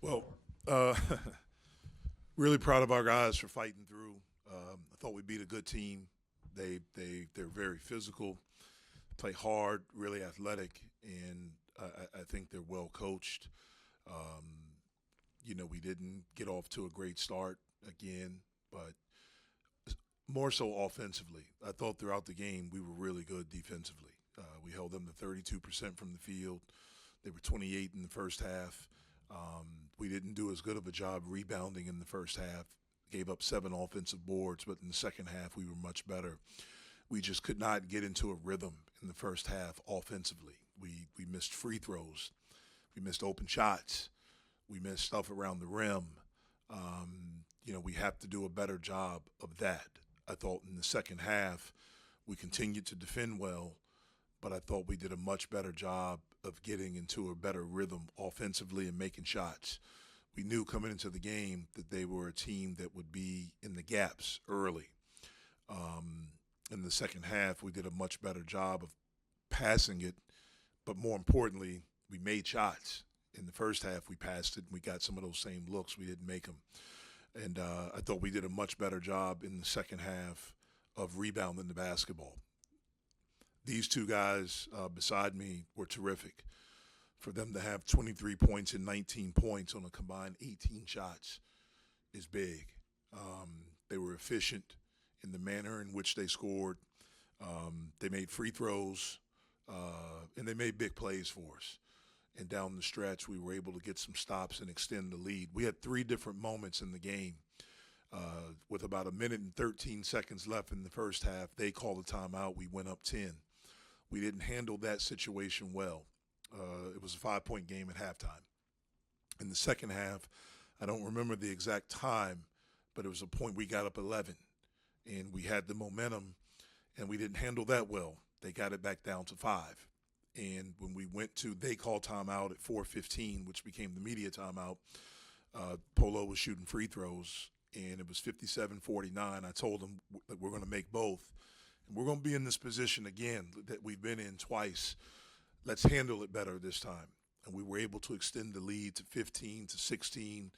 Well, uh, really proud of our guys for fighting through. I thought we beat a good team. They're very physical, play hard, really athletic, and I think they're well coached. Um, we didn't get off to a great start again, but more so offensively. I thought throughout the game we were really good defensively. We held them to 32% from the field. They were 28 in the first half. We didn't do as good of a job rebounding in the first half. Gave up 7 offensive boards, but in the second half we were much better. We just could not get into a rhythm in the first half offensively. We missed free throws. We missed open shots. We missed stuff around the rim. We have to do a better job of that. I thought in the second half we continued to defend well, but I thought we did a much better job of getting into a better rhythm offensively and making shots. We knew coming into the game that they were a team that would be in the gaps early. Um, in the second half, we did a much better job of passing it, but more importantly, we made shots. In the first half, we passed it and we got some of those same looks. We didn't make them. And I thought we did a much better job in the second half of rebounding the basketball. These two guys beside me were terrific. For them to have 23 points and 19 points on a combined 18 shots is big. They were efficient in the manner in which they scored. They made free throws, and they made big plays for us. And down the stretch, we were able to get some stops and extend the lead. We had 3 different moments in the game. With about a minute and 13 seconds left in the first half, they called a timeout. We went up 10. We didn't handle that situation well. It was a 5-point game at halftime. In the second half, I don't remember the exact time, but it was a point we got up 11, and we had the momentum, and we didn't handle that well. They got it back down to 5. And when we went to, they called timeout at 4:15, which became the media timeout. Polo was shooting free throws, and it was 57-49. I told him that we're going to make both. And we're going to be in this position again that we've been in twice. Let's handle it better this time. And we were able to extend the lead to 15 to 16.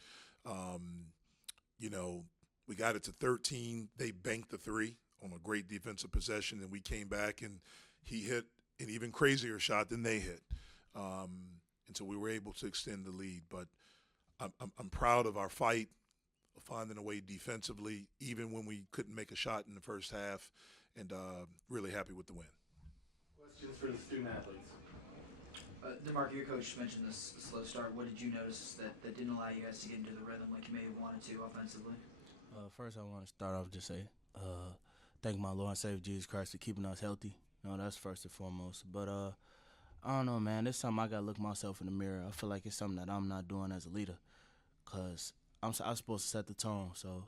Um, we got it to 13. They banked the 3 on a great defensive possession, and we came back and he hit an even crazier shot than they hit. And so we were able to extend the lead. But I'm proud of our fight, of finding a way defensively, even when we couldn't make a shot in the first half, and really happy with the win. Questions for the student athletes? Damarco, your coach mentioned this slow start. What did you notice that didn't allow you guys to get into the rhythm like you may have wanted to offensively? First, I want to start off just say thank my Lord and Savior Jesus Christ for keeping us healthy. That's first and foremost. But I don't know, man. It's something I gotta look myself in the mirror. I feel like it's something that I'm not doing as a leader, cause I'm supposed to set the tone. So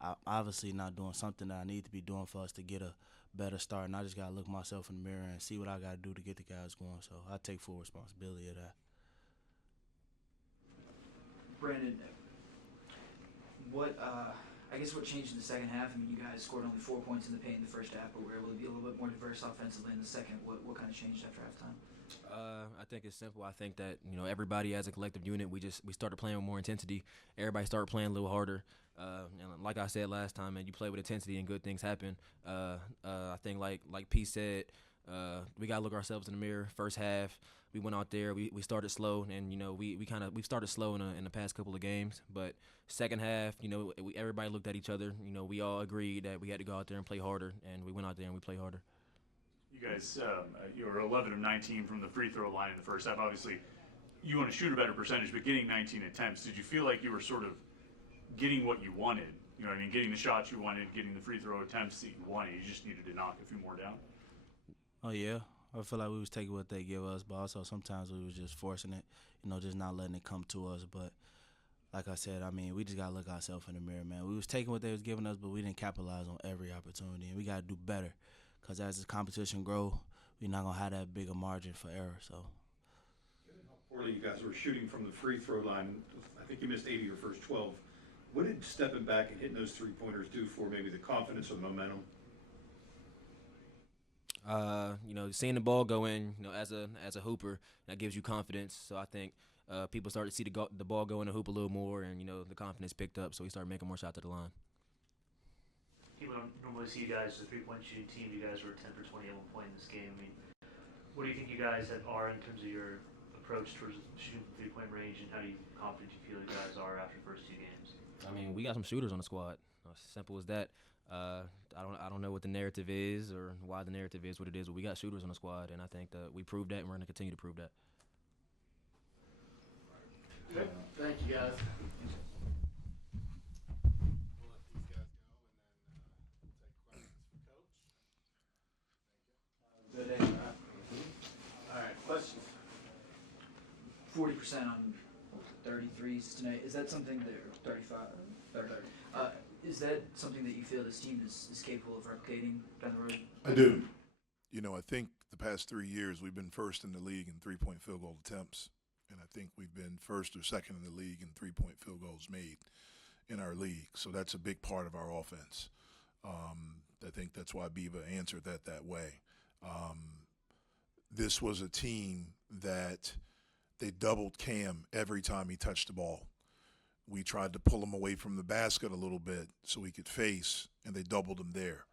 I obviously not doing something that I need to be doing for us to get a better start. And I just gotta look myself in the mirror and see what I gotta do to get the guys going. So I take full responsibility of that. Brandin, what changed in the second half? I mean, you guys scored only 4 points in the paint in the first half, but were able to be a little bit more diverse offensively in the second. What kind of changed after halftime? I think it's simple. I think that everybody as a collective unit, we started playing with more intensity. Everybody started playing a little harder. And like I said last time, man, you play with intensity and good things happen. I think like P said, we gotta look ourselves in the mirror. First half, we went out there, we started slow, and we've started slow in the past couple of games. But second half, everybody looked at each other. We all agreed that we had to go out there and play harder, and we went out there and we played harder. You guys, you were 11 of 19 from the free throw line in the first half. Obviously, you want to shoot a better percentage, but getting 19 attempts, did you feel like you were sort of getting what you wanted? Getting the shots you wanted, getting the free throw attempts that you wanted. You just needed to knock a few more down. Oh yeah, I feel like we was taking what they give us, but also sometimes we was just forcing it, just not letting it come to us. But like I said, I mean, we just gotta look ourselves in the mirror, man. We was taking what they was giving us, but we didn't capitalize on every opportunity, and we gotta do better. Cause as the competition grow, we're not gonna have that big a margin for error. So. Given how poorly you guys were shooting from the free throw line, I think you missed 8 of your first 12. What did stepping back and hitting those 3-pointers do for maybe the confidence or momentum? Seeing the ball go in, as a hooper, that gives you confidence. So I think people started to see the ball go in the hoop a little more, and the confidence picked up, so we started making more shots at the line. People don't normally see you guys as a three-point shooting team. You guys were 10 for 20 at one point in this game. I mean, what do you think you guys are in terms of your approach towards shooting from three-point range, and how confident do you feel you guys are after the first two games? I mean, we got some shooters on the squad. As simple as that. I don't know what the narrative is or why the narrative is what it is, but we got shooters on the squad, and I think that we proved that, and we're going to continue to prove that. Good. Thank you, guys. Good day. All right, questions? 40% on 33s tonight. Is that something that, 35, 30, is that something that you feel this team is capable of replicating down the road? I do. I think the past 3 years we've been first in the league in three-point field goal attempts, and I think we've been first or second in the league in three-point field goals made in our league. So that's a big part of our offense. I think that's why Biba answered that way. This was a team that they doubled Cam every time he touched the ball. We tried to pull him away from the basket a little bit so he could face, and they doubled him there.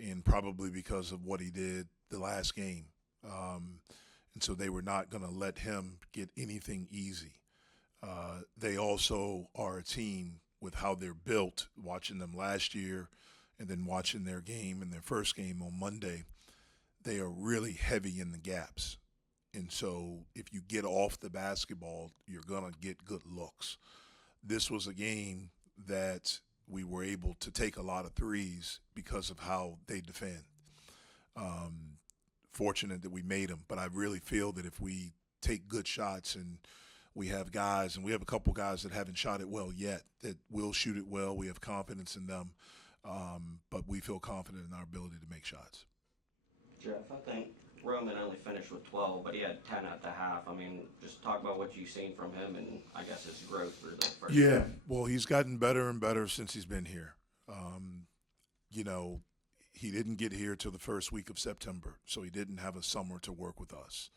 And probably because of what he did the last game. And so they were not going to let him get anything easy. They also are a team with how they're built, watching them last year and then watching their game in their first game on Monday. They are really heavy in the gaps. And so if you get off the basketball, you're going to get good looks. This was a game that we were able to take a lot of threes because of how they defend. Fortunate that we made them, but I really feel that if we take good shots and we have guys, and we have a couple guys that haven't shot it well yet, that will shoot it well. We have confidence in them, but we feel confident in our ability to make shots. Jeff, I think Roman only finished with 12, but he had 10 at the half. I mean, just talk about what you've seen from him and I guess his growth through the first half. Well, he's gotten better and better since he's been here. He didn't get here till the first week of September, so he didn't have a summer to work with us.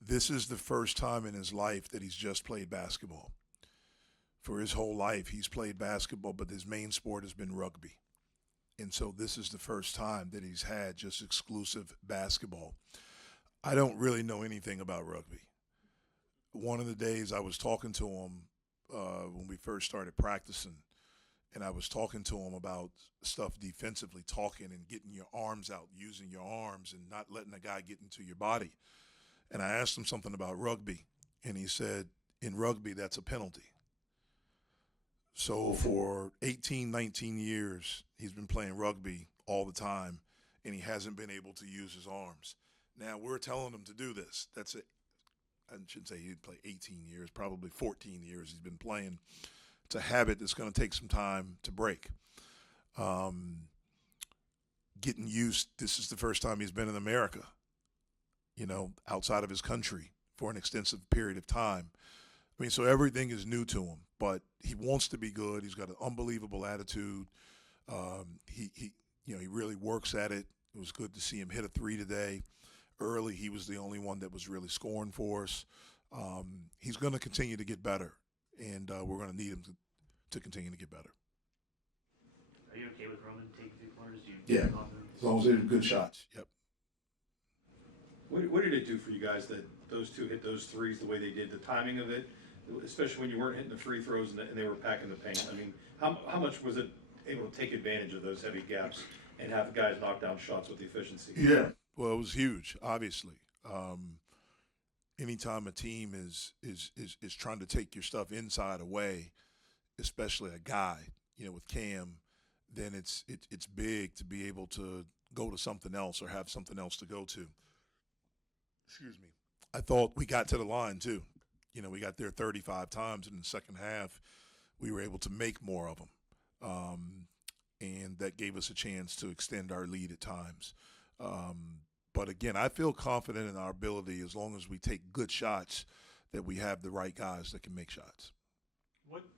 This is the first time in his life that he's just played basketball. For his whole life, he's played basketball, but his main sport has been rugby. And so this is the first time that he's had just exclusive basketball. I don't really know anything about rugby. One of the days I was talking to him when we first started practicing, and I was talking to him about stuff defensively, talking and getting your arms out, using your arms and not letting a guy get into your body. And I asked him something about rugby, and he said, in rugby, that's a penalty. So for 18, 19 years, he's been playing rugby all the time, and he hasn't been able to use his arms. Now, we're telling him to do this. That's it. I shouldn't say he'd play 18 years, probably 14 years he's been playing. It's a habit that's going to take some time to break. Getting used, this is the first time he's been in America, outside of his country for an extensive period of time. I mean, so everything is new to him, but he wants to be good. He's got an unbelievable attitude. He really works at it. It was good to see him hit a three today. Early, he was the only one that was really scoring for us. He's going to continue to get better, and we're going to need him to continue to get better. Are you okay with Roman taking 3 corners? As long as they're good shots. Yep. What did it do for you guys that those two hit those threes the way they did, the timing of it, especially when you weren't hitting the free throws and they were packing the paint? I mean, how much was it able to take advantage of those heavy gaps and have guys knock down shots with efficiency? Yeah. Well, it was huge, obviously. Anytime a team is trying to take your stuff inside away, especially a guy, with Cam, then it's big to be able to go to something else or have something else to go to. Excuse me. I thought we got to the line too. We got there 35 times, and in the second half, we were able to make more of them, and that gave us a chance to extend our lead at times. But again, I feel confident in our ability as long as we take good shots that we have the right guys that can make shots.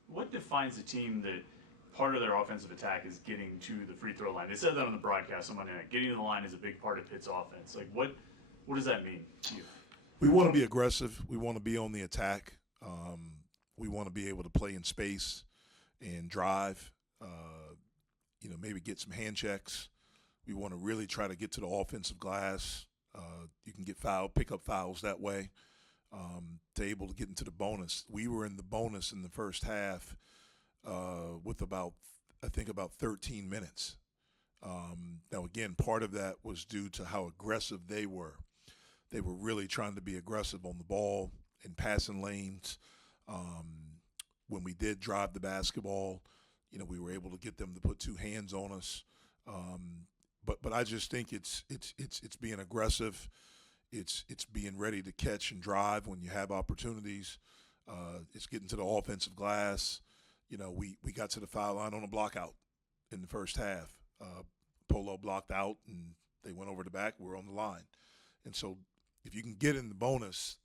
What defines a team that part of their offensive attack is getting to the free throw line? They said that on the broadcast on Monday night. Getting to the line is a big part of Pitt's offense. Like, what does that mean to you? We want to be aggressive. We want to be on the attack. We want to be able to play in space and drive, maybe get some hand checks. We want to really try to get to the offensive glass. You can get fouled, pick up fouls that way, to able to get into the bonus. We were in the bonus in the first half with about 13 minutes. Now, again, part of that was due to how aggressive they were. They were really trying to be aggressive on the ball in passing lanes. When we did drive the basketball, we were able to get them to put two hands on us. But I just think it's being aggressive. It's being ready to catch and drive when you have opportunities. It's getting to the offensive glass. We got to the foul line on a block out in the first half. Polo blocked out, and they went over the back. We're on the line. And so if you can get in the bonus,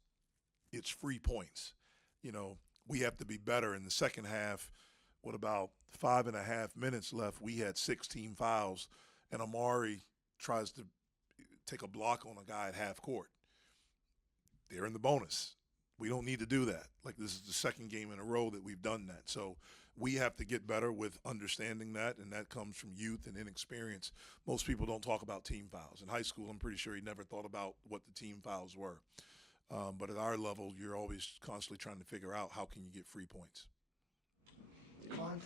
it's free points. We have to be better in the second half. With about 5.5 minutes left, we had 16 fouls, and Amari tries to take a block on a guy at half court. They're in the bonus. We don't need to do that. Like, this is the second game in a row that we've done that. So we have to get better with understanding that, and that comes from youth and inexperience. Most people don't talk about team fouls. In high school, I'm pretty sure he never thought about what the team fouls were. But at our level, you're always constantly trying to figure out how can you get free points. Conte,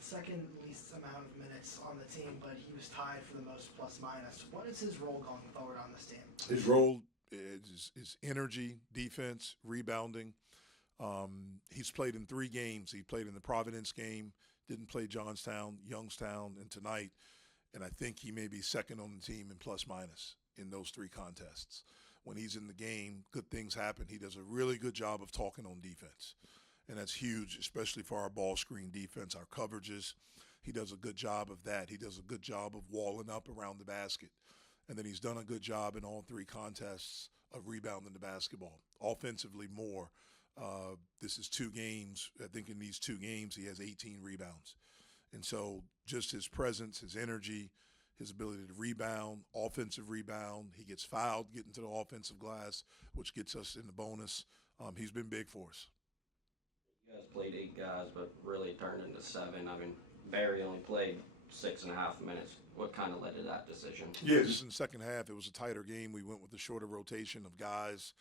second least amount of minutes on the team, but he was tied for the most plus minus. What is his role going forward on this team? His role is energy, defense, rebounding. He's played in 3 games. He played in the Providence game, didn't play Johnstown, Youngstown, and tonight. And I think he may be second on the team in plus minus in those 3 contests. When he's in the game, good things happen. He does a really good job of talking on defense. And that's huge, especially for our ball screen defense, our coverages. He does a good job of that. He does a good job of walling up around the basket. And then he's done a good job in all 3 contests of rebounding the basketball. Offensively, more. This is 2 games. I think in these 2 games, he has 18 rebounds. And so just his presence, his energy, his ability to rebound, offensive rebound. He gets fouled, getting to the offensive glass, which gets us in the bonus. He's been big for us. You guys played 8 guys, but really turned into 7. I mean, Barry only played 6.5 minutes. What kind of led to that decision? Yeah, just in the second half, it was a tighter game. We went with a shorter rotation of guys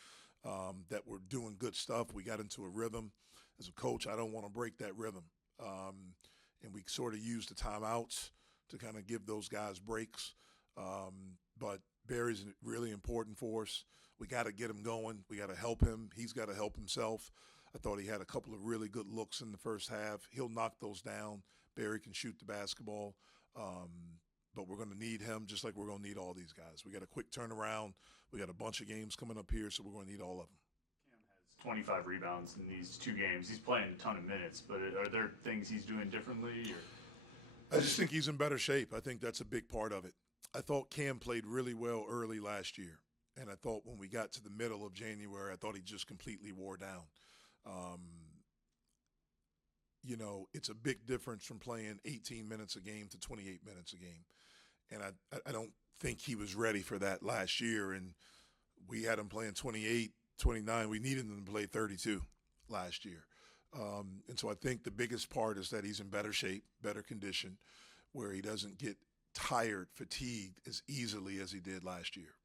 that were doing good stuff. We got into a rhythm. As a coach, I don't want to break that rhythm. And we sort of used the timeouts to kind of give those guys breaks. But Barry's really important for us. We got to get him going. We got to help him. He's got to help himself. I thought he had a couple of really good looks in the first half. He'll knock those down. Barry can shoot the basketball. But we're going to need him just like we're going to need all these guys. We got a quick turnaround. We got a bunch of games coming up here, so we're going to need all of them. Cam has 25 rebounds in these 2 games. He's playing a ton of minutes, but are there things he's doing differently? Or? I just think he's in better shape. I think that's a big part of it. I thought Cam played really well early last year, and I thought when we got to the middle of January, I thought he just completely wore down. It's a big difference from playing 18 minutes a game to 28 minutes a game. And I don't think he was ready for that last year. And we had him playing 28, 29. We needed him to play 32 last year. And so I think the biggest part is that he's in better shape, better condition, where he doesn't get tired, fatigued as easily as he did last year.